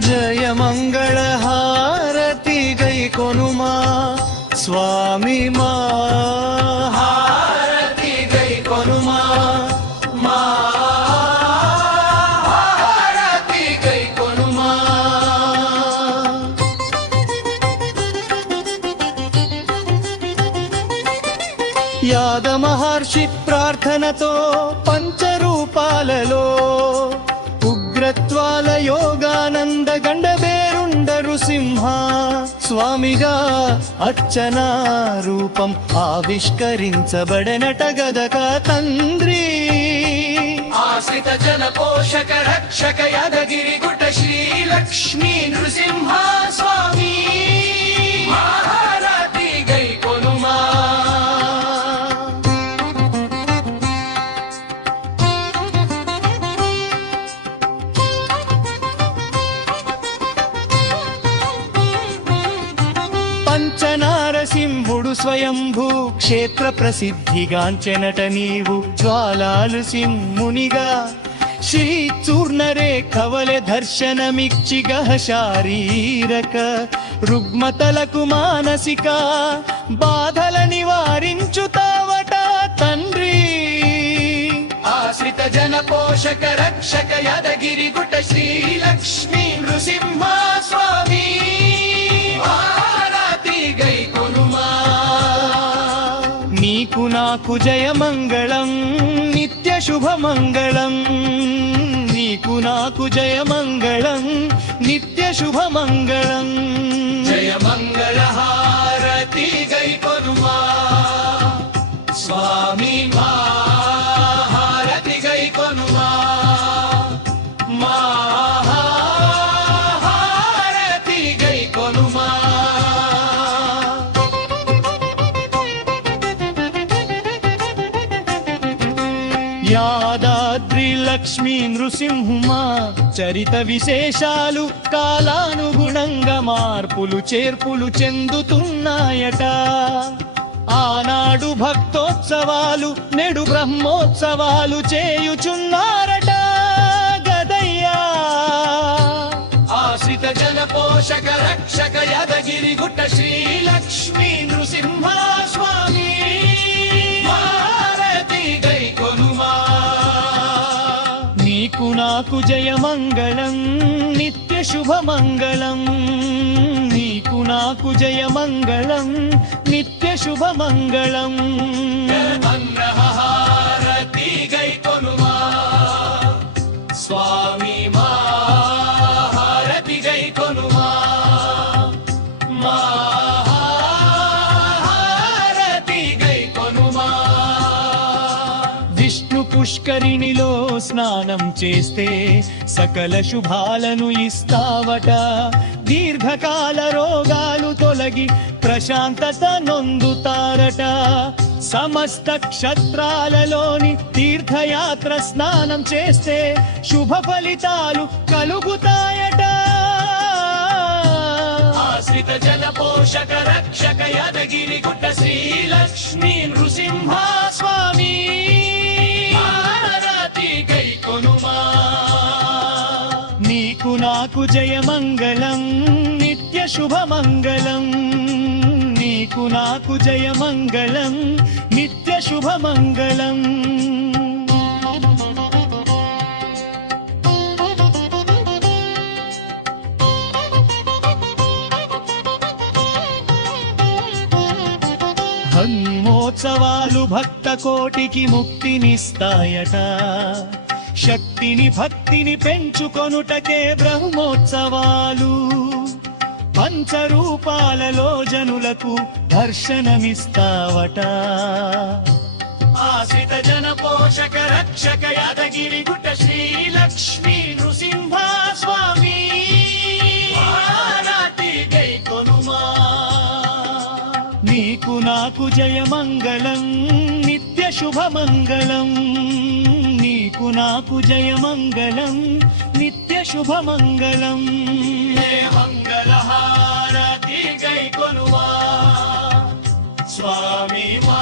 జయ మంగళ హారతి గై కొనుమా స్వామి మా హారతి గై కొనుమా మా హారతి గై కొనుమా. యాద మహర్షి ప్రార్థనతో పంచరూపాలలో ఉగ్రత్వాల యోగానంద గండబేరుండరు సింహ స్వామిగా అర్చనా రూపం ఆవిష్కరించబడనట గదక తండ్రి. ఆశ్రిత జన పోషక రక్షక యాదగిరి గుట్ట శ్రీ లక్ష్మీ నృసింహ స్వామి హారతి గై కొనుమా. పంచనారసింహుడు స్వయంభూ క్షేత్ర ప్రసిద్ధిగాంచెనట నీవు జ్వాలాలు సింహునిగా శ్రీ చూర్ణరే కవలె దర్శనమిచ్చిగహ శారీరక రుగ్మతలకు మానసిక బాధల నివారించుతావట తండ్రి. ఆశ్రిత జన పోషక రక్షక యాదగిరి గుట్ట శ్రీ లక్ష్మీ నృసింహ స్వామి హారతి గై కొనుమా. నీకు నాకు జయ మంగళం నిత్య శుభ మంగళం. నీకు నాకు జయ మంగళం నిత్య శుభ మంగళం. జయ మంగళ హారతి గై కొనుమా స్వామి మా హారతి గై కొనుమా మా హారతి గై కొనుమా. యాదాద్రి లక్ష్మీ నృసింహుమా చరిత విశేషాలు కాలానుగుణంగా మార్పులు చేర్పులు చెందుతున్నాయట. ఆనాడు భక్తోత్సవాలు నేడు బ్రహ్మోత్సవాలు చేయుచున్నారట గదయ్యా. ఆశ్రిత జన పోషక రక్షక యాదగిరి గుట్ట శ్రీ లక్ష్మీ నృసింహ స్వామి హారతి గై కొనుమా. నీకు నాకు జయ మంగళం నిత్య శుభ మంగళం. నీకు నాకు జయ మంగళం నిత్య శుభ మంగళం. హారతి గై కొనుమా స్వామి మా హారతి గై కొనుమా మా హారతి గై కొనుమా. విష్ణు పుష్కరిణిలో స్నానం చేస్తే సకల శుభాలను ఇస్తావట. దీర్ఘకాల రోగాలు తొలగి ప్రశాంతత నొందుతారట. సమస్త క్షత్రాలలోని తీర్థయాత్ర స్నానం చేస్తే శుభ ఫలితాలు కలుగుతాయట. ఆశ్రిత జన పోషక రక్షక యాదగిరి గుట్ట శ్రీ లక్ష్మీ నృసింహ స్వామి హారతి గై కొనుమా. నీకు నాకు జయ మంగళం నిత్య శుభ మంగళం. నీకు నాకు జయ మంగళం నిత్య శుభ మంగళం. బ్రహ్మోత్సవాలు భక్త కోటికి ముక్తినిస్తాయట. శక్తిని భక్తిని పెంచుకొనుటకే బ్రహ్మోత్సవాలు. పంచరూపాలలో జనులకు దర్శనమిస్తావట. ఆశ్రిత జన పోషక రక్షక యాదగిరి గుట్ట శ్రీ లక్ష్మీ నృసింహ స్వామి హారతి గై కొనుమా. నీకు నాకు జయ మంగళం నిత్య శుభ మంగళం. నీకు నాకు జయ మంగళం నిత్య శుభ మంగళం. మంగళ హారతి గై కొనుమా స్వామి మా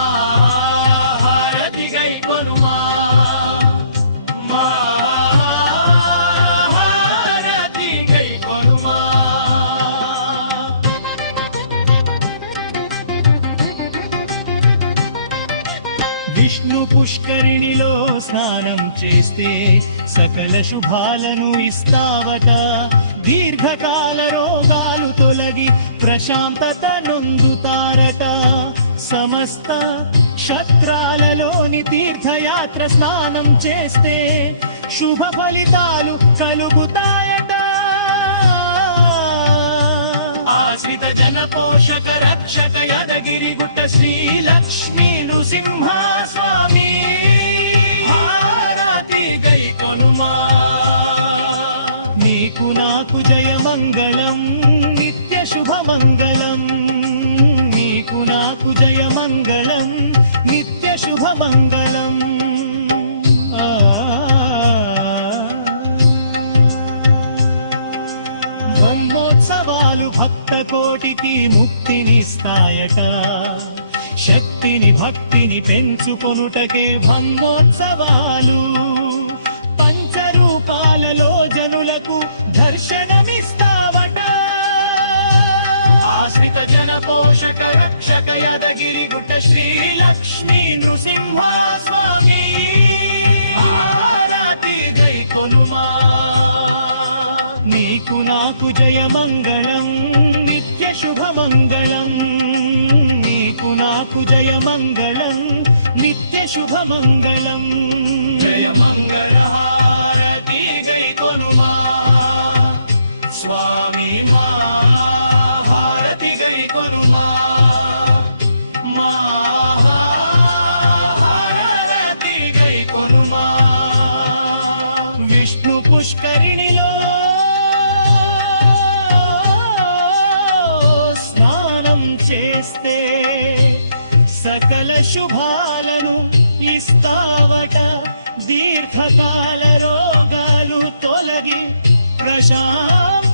హారతి గై కొనుమా మా హారతి గై కొనుమా. విష్ణు పుష్కరిణిలో స్నానం చేస్తే సకల శుభాలను ఇస్తావట. దీర్ఘకాల రోగాలు తొలగి ప్రశాంతత నొందుతారట. సమస్త క్షత్రాలలోని తీర్థయాత్ర స్నానం చేస్తే శుభ ఫలితాలు కలుగుతాయట. ఆశ్రిత జన పోషక రక్షక యాదగిరి గుట్ట శ్రీ లక్ష్మీ నృసింహ స్వామి హారతి గై కొనుమా. నీకు నాకు జయ మంగళం నిత్య శుభ మంగళం. నీకు నాకు జయ మంగళం నిత్య శుభ మంగళం. బ్రహ్మోత్సవాలు భక్త కోటికి ముక్తినిస్తాయట. శక్తిని భక్తిని పెంచుకొనుటకే బ్రహ్మోత్సవాలు. పంచరూపాలలో జనులకు దర్శనమిస్తావట. ఆశ్రిత జన పోషక రక్షక యాదగిరి గుట్ట శ్రీ లక్ష్మీ నృసింహ స్వామి హారతి గై కొనుమా. నీకు నాకు జయ మంగళం నిత్య శుభ మంగళం. నీకు నాకు జయ మంగళం నిత్య శుభ మంగళం. జయ మంగళ హారతి గై కొనుమా స్వామి మా హారతి గై కొనుమా. మా హారతి గై కొనుమా. విష్ణు పుష్కరిణిలో స్నానం చేస్తే సకల శుభాలను ఇస్తావట. దీర్ఘకాల రోగాలు తొలగి ప్రశాంత